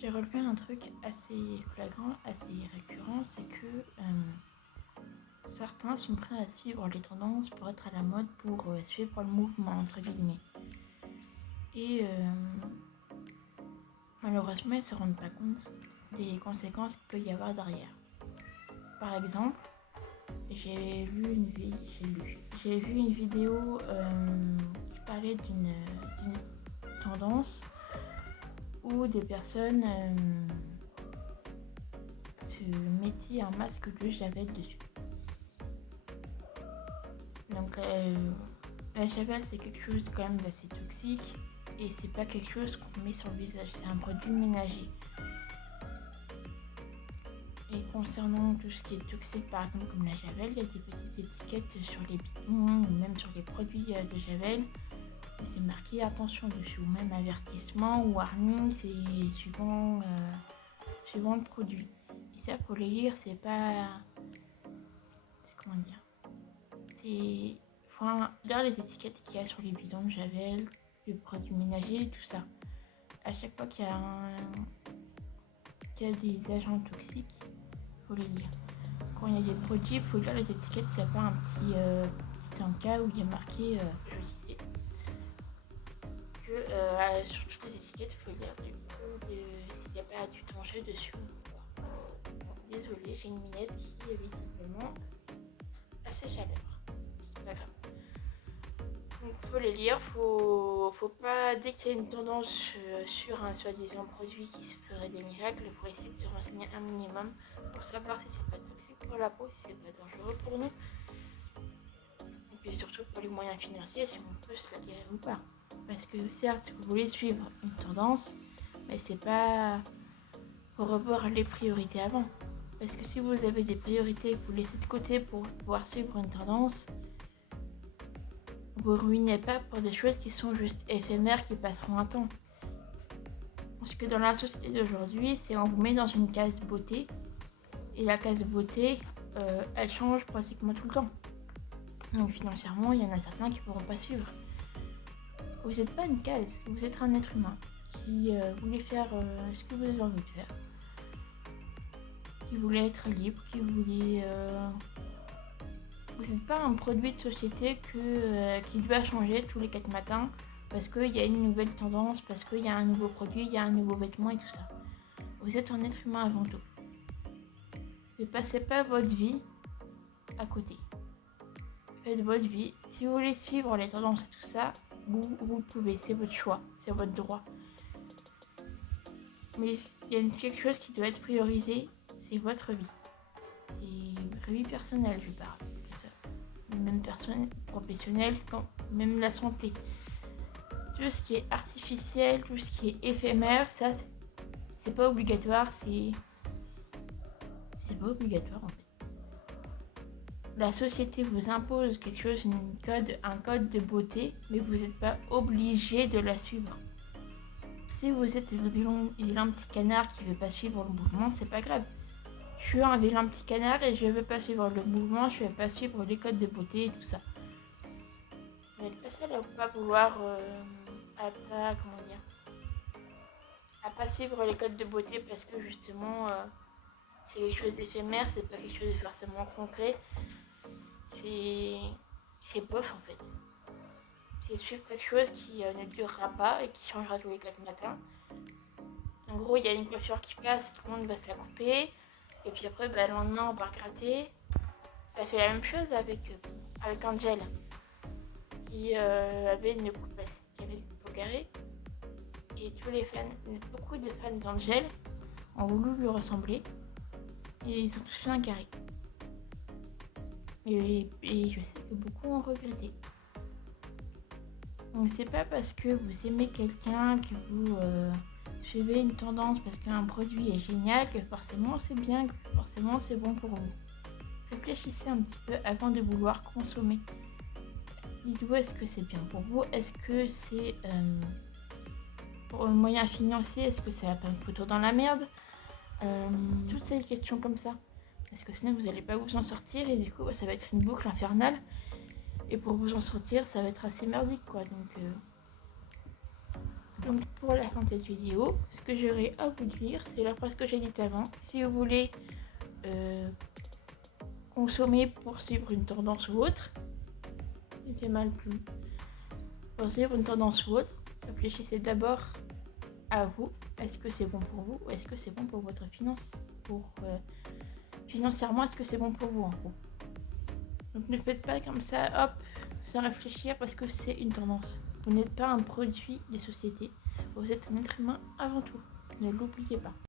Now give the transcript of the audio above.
J'ai relevé un truc assez flagrant, assez récurrent, c'est que certains sont prêts à suivre les tendances pour être à la mode, pour suivre le mouvement, entre guillemets. Et malheureusement, ils ne se rendent pas compte des conséquences qu'il peut y avoir derrière. Par exemple, j'ai vu une vidéo qui parlait d'une tendance où des personnes se mettaient un masque de javel dessus. Donc la javel, c'est quelque chose quand même d'assez toxique et c'est pas quelque chose qu'on met sur le visage, c'est un produit ménager. Et concernant tout ce qui est toxique, par exemple comme la javel, il y a des petites étiquettes sur les bidons ou même sur les produits de javel où c'est marqué attention dessus, ou même avertissement ou warning, c'est suivant le produit. Et ça, pour les lire, c'est pas. C'est comment dire C'est. Faut lire les étiquettes qu'il y a sur les bidons de javel, les produits ménagers, tout ça. À chaque fois qu'il y a des agents toxiques, faut les lire. Quand il y a des produits, il faut lire les étiquettes, il n'y a pas un petit encas où il y a marqué, je disais, que sur toutes les étiquettes, il faut lire du coup s'il n'y a pas du danger dessus. Désolée, j'ai une minette qui est visiblement assez chaleur. C'est pas grave. Donc faut les lire, faut pas, dès qu'il y a une tendance sur un soi-disant produit qui se ferait des miracles, il faut essayer de se renseigner un minimum pour savoir si c'est pas toxique pour la peau, si c'est pas dangereux pour nous. Et puis surtout pour les moyens financiers, si on peut se la guérir ou pas. Parce que certes, si vous voulez suivre une tendance, mais c'est pas... Faut revoir les priorités avant. Parce que si vous avez des priorités que vous laissez de côté pour pouvoir suivre une tendance, vous ruinez pas pour des choses qui sont juste éphémères, qui passeront un temps. Parce que dans la société d'aujourd'hui, c'est on vous met dans une case beauté, et la case beauté, elle change pratiquement tout le temps. Donc financièrement, il y en a certains qui ne pourront pas suivre. Vous n'êtes pas une case, vous êtes un être humain qui voulait faire ce que vous avez envie de faire, qui voulait être libre, qui voulait... Vous n'êtes pas un produit de société qui doit changer tous les 4 matins parce qu'il y a une nouvelle tendance, parce qu'il y a un nouveau produit, il y a un nouveau vêtement et tout ça. Vous êtes un être humain avant tout. Ne passez pas votre vie à côté. Faites votre vie. Si vous voulez suivre les tendances et tout ça, vous pouvez, c'est votre choix, c'est votre droit. Mais il y a quelque chose qui doit être priorisé, c'est votre vie. C'est votre vie personnelle, je parle. Même personnel, professionnel, même la santé. Tout ce qui est artificiel, tout ce qui est éphémère, ça c'est pas obligatoire, c'est pas obligatoire en fait. La société vous impose quelque chose, un code de beauté, mais vous n'êtes pas obligé de la suivre. Si vous êtes le vilain petit canard qui ne veut pas suivre le mouvement, c'est pas grave. Je suis un vilain petit canard et je ne veux pas suivre le mouvement, je ne veux pas suivre les codes de beauté et tout ça. Vous n'êtes pas seul à pas vouloir, à pas suivre les codes de beauté parce que justement c'est quelque chose d'éphémère, c'est pas quelque chose de forcément concret. C'est bof en fait. C'est suivre quelque chose qui ne durera pas et qui changera tous les 4 matins. En gros, il y a une coiffure qui passe, tout le monde va se la couper. Et puis après, le lendemain, on va gratter. Ça fait la même chose avec Angel, qui avait une coupe carrée. Et beaucoup de fans d'Angel ont voulu lui ressembler. Et ils ont tous fait un carré. Et je sais que beaucoup ont regretté. Donc c'est pas parce que vous aimez quelqu'un, que vous suivez une tendance parce qu'un produit est génial, que forcément c'est bien, que forcément c'est bon pour vous. Réfléchissez un petit peu avant de vouloir consommer. Dites-vous, est-ce que c'est bien pour vous? Est-ce que c'est pour un moyen financier? Est-ce que ça va pas me foutre dans la merde? Toutes ces questions comme ça. Parce que sinon vous n'allez pas vous en sortir et du coup ça va être une boucle infernale. Et pour vous en sortir, ça va être assez merdique quoi. Donc Donc pour la fin de cette vidéo, ce que j'aurais à vous dire, c'est la phrase que j'ai dite avant. Si vous voulez consommer pour suivre une tendance ou autre, ça me fait mal plus. Pour suivre une tendance ou autre, réfléchissez d'abord à vous. Est-ce que c'est bon pour vous ou est-ce que c'est bon pour votre finance? Financièrement, est-ce que c'est bon pour vous en gros? Donc ne faites pas comme ça, hop, sans réfléchir parce que c'est une tendance. Vous n'êtes pas un produit de société, vous êtes un être humain avant tout. Ne l'oubliez pas.